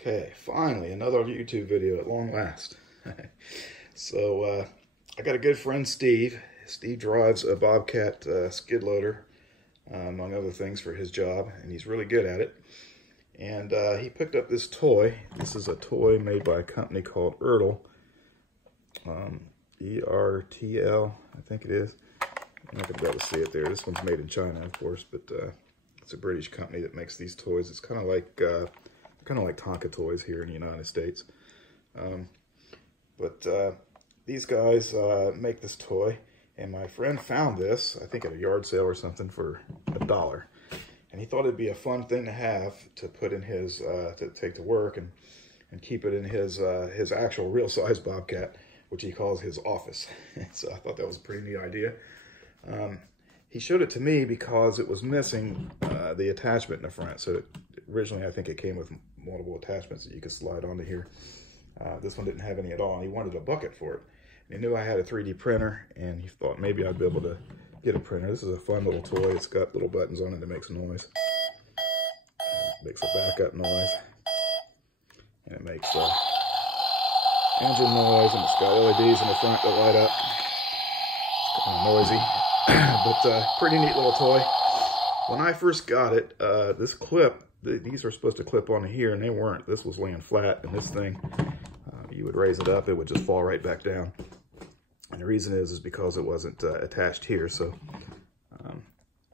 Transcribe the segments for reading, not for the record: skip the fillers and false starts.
Okay, finally, another YouTube video at long last. So, I got a good friend, Steve. Steve drives a Bobcat skid loader, among other things, for his job, and he's really good at it. And he picked up this toy. This is a toy made by a company called Ertl. E-R-T-L, I think it is. I'm not going to be able to see it there. This one's made in China, of course, but it's a British company that makes these toys. It's kind of like Tonka toys here in the United States. These guys make this toy, and my friend found this, I think at a yard sale or something, for $1. And he thought it'd be a fun thing to have to put in his, to take to work and keep it in his actual real-size Bobcat, which he calls his office. So I thought that was a pretty neat idea. He showed it to me because it was missing the attachment in the front. So originally, I think it came with multiple attachments that you could slide onto here. This one didn't have any at all, and he wanted a bucket for it. And he knew I had a 3D printer, and he thought maybe I'd be able to get a printer. This is a fun little toy. It's got little buttons on it that makes noise. It makes a backup noise. And it makes engine noise, and it's got LEDs in the front that light up. It's kind of noisy, but pretty neat little toy. When I first got it, this clip, these are supposed to clip onto here, and they weren't. This was laying flat, and this thing, you would raise it up, it would just fall right back down. And the reason is because it wasn't attached here, so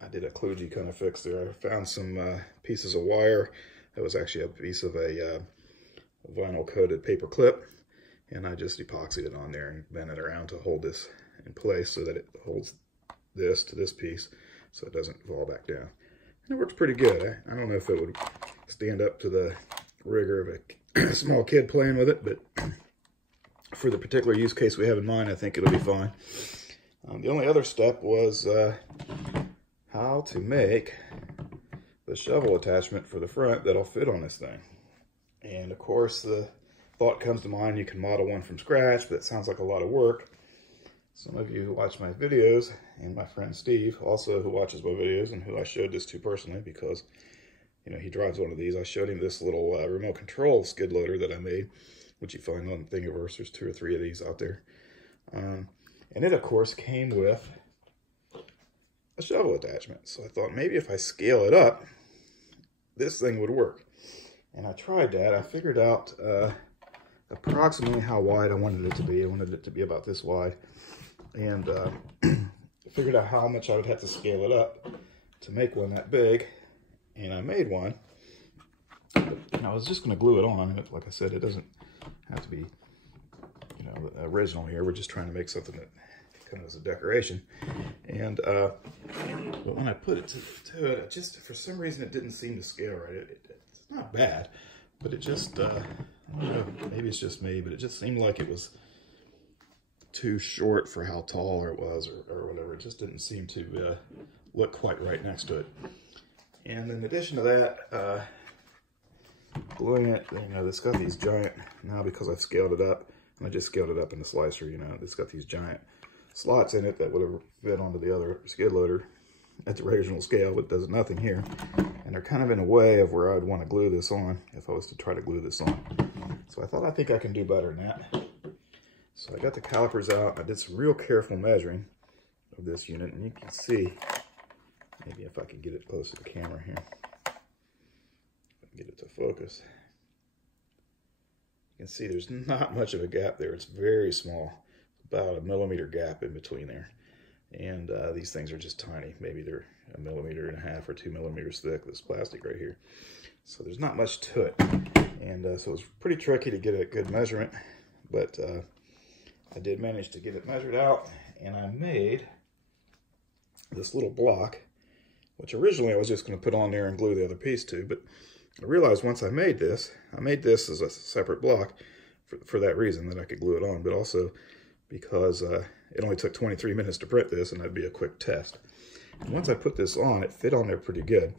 I did a kludgy kind of fix there. I found some pieces of wire. That was actually a piece of a vinyl-coated paper clip, and I just epoxied it on there and bent it around to hold this in place so that it holds this to this piece so it doesn't fall back down. And it works pretty good. I don't know if it would stand up to the rigor of a small kid playing with it, but for the particular use case we have in mind, I think it'll be fine. The only other step was how to make the shovel attachment for the front that'll fit on this thing. And of course, the thought comes to mind, you can model one from scratch, but it sounds like a lot of work. Some of you who watch my videos, and my friend Steve, also who watches my videos, and who I showed this to personally because, you know, he drives one of these. I showed him this little remote control skid loader that I made, which you find on Thingiverse. There's 2 or 3 of these out there. And it, of course, came with a shovel attachment. So I thought maybe if I scale it up, this thing would work. And I tried that. I figured out approximately how wide I wanted it to be. I wanted it to be about this wide. And figured out how much I would have to scale it up to make one that big. And I made one. And I was just going to glue it on. Like I said, it doesn't have to be, you know, the original here. We're just trying to make something that kind of is a decoration. And but when I put it to it, just for some reason it didn't seem to scale right. It's not bad, but it just I don't know, maybe it's just me, but it just seemed like it was too short for how tall it was, or whatever. It just didn't seem to look quite right next to it. And in addition to that, gluing it, you know, it's got these giant, now because I've scaled it up, and I just scaled it up in the slicer, you know, it's got these giant slots in it that would have fit onto the other skid loader at the original scale, but does nothing here. And they're kind of in a way of where I'd want to glue this on if I was to try to glue this on. So I think I can do better than that. So I got the calipers out. I did some real careful measuring of this unit, and you can see, maybe if I can get it close to the camera here, get it to focus. You can see there's not much of a gap there. It's very small, about a millimeter gap in between there. And these things are just tiny. Maybe they're 1.5 millimeters or 2 millimeters thick, this plastic right here. So there's not much to it. And so it's pretty tricky to get a good measurement, but I did manage to get it measured out, and I made this little block, which originally I was just going to put on there and glue the other piece to, but I realized once I made this as a separate block for that reason, that I could glue it on, but also because it only took 23 minutes to print this, and that'd be a quick test. And once I put this on, it fit on there pretty good,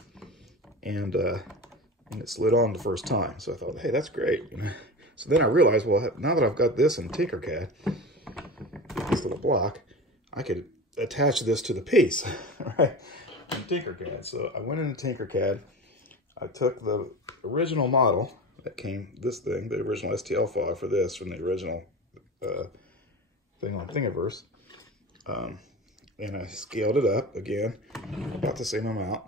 and it slid on the first time. So I thought, hey, that's great. You know? So then I realized, well, now that I've got this in Tinkercad, this little block, I could attach this to the piece, right, in Tinkercad. So I went into Tinkercad, I took the original model that came, this thing, the original STL file for this from the original thing on Thingiverse. And I scaled it up again, about the same amount.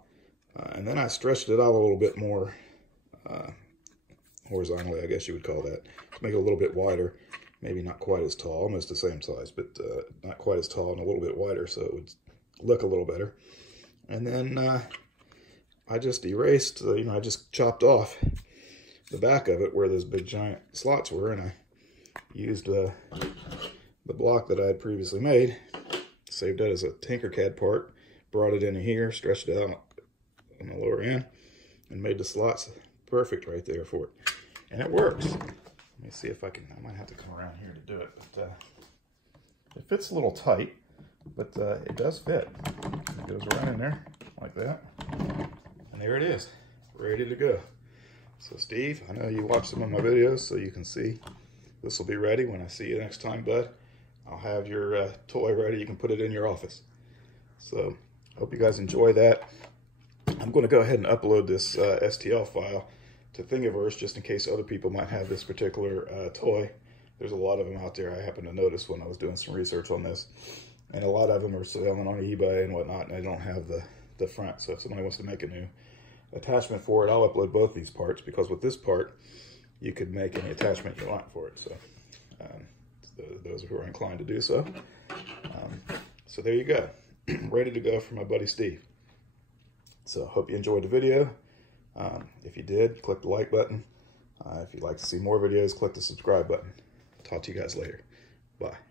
And then I stretched it out a little bit more horizontally, I guess you would call that, to make it a little bit wider. Maybe not quite as tall, almost the same size, but not quite as tall and a little bit wider, so it would look a little better. And then I just erased, I just chopped off the back of it where those big giant slots were, and I used the block that I had previously made, saved that as a Tinkercad part, brought it into here, stretched it out on the lower end, and made the slots perfect right there for it. And it works. Let me see if I might have to come around here to do it, but it fits a little tight, but it does fit. It goes right in there like that, and there it is, ready to go. So Steve, I know you watch some of my videos, so you can see this will be ready when I see you next time, bud. I'll have your toy ready. You can put it in your office. So hope you guys enjoy that. I'm going to go ahead and upload this STL file to Thingiverse just in case other people might have this particular toy. There's a lot of them out there. I happened to notice when I was doing some research on this. And a lot of them are selling on eBay and whatnot, and they don't have the front. So if somebody wants to make a new attachment for it, I'll upload both these parts, because with this part, you could make any attachment you want for it. So those who are inclined to do so. So there you go. Ready to go for my buddy Steve. So hope you enjoyed the video. If you did, click the like button. If you'd like to see more videos, click the subscribe button. Talk to you guys later. Bye.